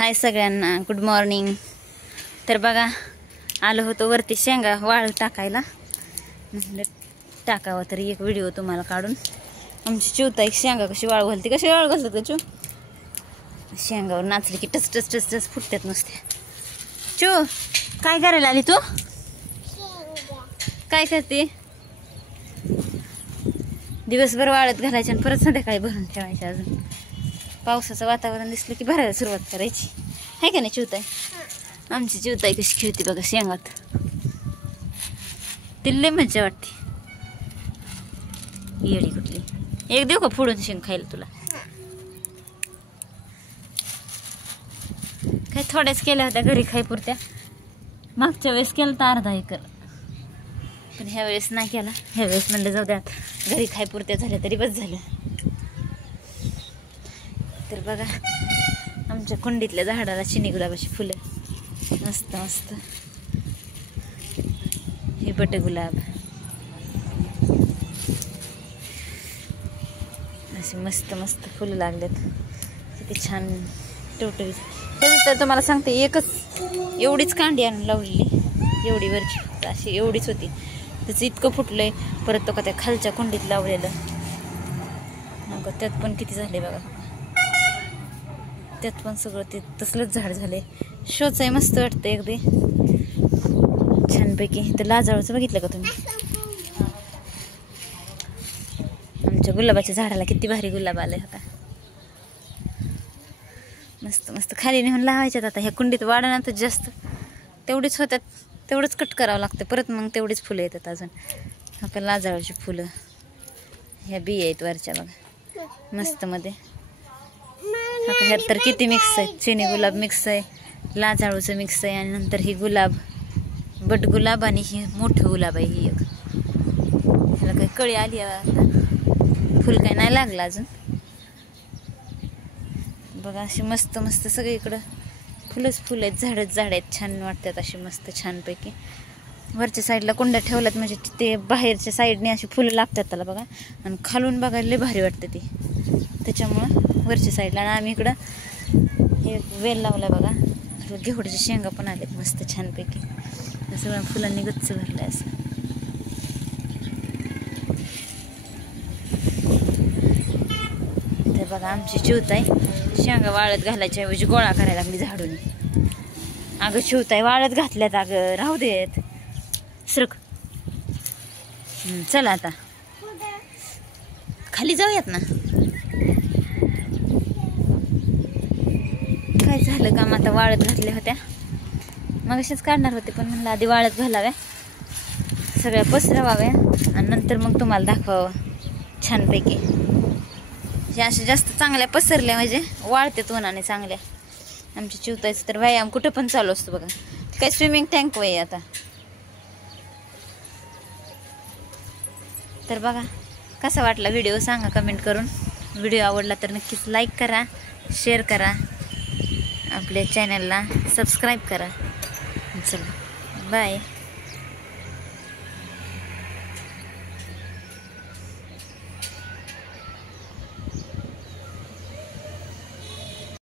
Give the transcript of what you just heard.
हाय सगळ्यांना, good morning. तर बघा, आलो होतो वरती शेंगा वाळू टाकायला. म्हटलं टाकावं तरी एक व्हिडिओ तुम्हाला काढून. आमची चिवता एक शेंगा कशी वाळू घालते, कशी वाळू घालतात का चू? शेंगावर नाचली की टच टच टच टच फुटतात नुसते. चू काय करायला आली तू? काय करते? दिवसभर वाळत घालायच्या आणि परत संध्याकाळी भरून ठेवायच्या. अजून पावसाचं वातावरण दिसलं की भरायला सुरुवात करायची, आहे का नाही चिवताई? आमची चिवताई कशी खेळते बघा शेंगात, तिला लय मज्जा वाटते. येडी कुठली. एक देऊ का फोडून शेंग खायला तुला? काही थोड्याच केल्या होत्या घरी खाई पुरत्या. मागच्या वेळेस केलं तर अर्धा एकर, पण ह्या वेळेस नाही केला. ह्या वेळेस म्हणलं जाऊ द्या, घरी खाई पुरत्या झाल्या तरी बस झालं. तर बघा, आमच्या कुंडीतल्या झाडाला चिनी गुलाबाची फुलं मस्त मस्त. हे बट गुलाब असे मस्त मस्त फुलं लागलेत, किती छान टवटवीत. त्याचं तर तुम्हाला सांगते, एकच एवढीच कांडी आणून लावलेली, एवढी वरची अशी एवढीच होती. त्याचं इतकं फुटलंय. परत तो का त्या खालच्या कुंडीत लावलेलं, मग त्यात पण किती झाले बघा. त्यात पण सगळं ते तसलंच झाड झाले. शोच आहे, मस्त वाटतं अगदी छानपैकी. तर लाजाळूचं बघितलं का तुम्ही? आमच्या गुलाबाच्या झाडाला किती भारी गुलाब आले होता. मस्त मस्त खाली नेऊन लावायच्यात. आता ह्या कुंडीत वाढवण्यात जास्त तेवढीच होत्यात, तेवढंच कट करावं लागतं. परत मग तेवढीच फुलं येतात अजून. आता लाजाळूची फुलं, ह्या बिया आहेत वरच्या बघा मस्त मध्ये. ह्यात तर किती मिक्स आहे, चिनी गुलाब मिक्स आहे, लाजाळूचं मिक्स आहे, आणि नंतर ही गुलाब बट गुलाब, आणि ही मोठं गुलाब आहे. ही एक ह्याला काही कळी आली आता, फुल काही नाही लागलं अजून. बघा अशी मस्त मस्त सगळीकडं फुलंच फुलं आहेत, झाडच झाड आहेत. छान वाटतात अशी मस्त छानपैकी. वरच्या साईडला कुंड्या ठेवल्यात म्हणजे ते बाहेरच्या साईडने अशी फुलं लागतात त्याला बघा. आणि खालून बघायला लय भारी वाटतं ते, त्याच्यामुळं वरच्या साईडला. आणि आम्ही इकडं हे वेल लावला बघा, घेवड्याच्या शेंगा पण आलेत मस्त छानपैकी. सगळ्या फुलांनी गच्च भरलं असं. तर बघा, आमची चिवताई शेंगा वाळत घालायच्या ऐवजी गोळा करायला लागली झाडून. अगं चिवताई वाळत घातल्यात, अगं राहू देत सरक. चला आता खाली जाऊयात ना. काय झालं काम, आता वाळत घातल्या होत्या, मग असेच काढणार होते, पण म्हणलं आधी वाळत घालाव्या, सगळ्या पसरवाव्या, आणि नंतर मग तुम्हाला दाखवावं छानपैकी. हे अशा जास्त चांगल्या पसरल्या म्हणजे वाळतात उन्हाने चांगल्या. आमच्या चिवतायचं तर व्यायाम कुठं पण चालू असतो बघा. काय स्विमिंग टँक वय आता. तर बघा, कसा वाटला व्हिडिओ सांगा कमेंट करून. व्हिडिओ आवडला तर नक्कीच लाईक करा, शेअर करा, आपल्या चॅनलला सबस्क्राईब करा. चला बाय.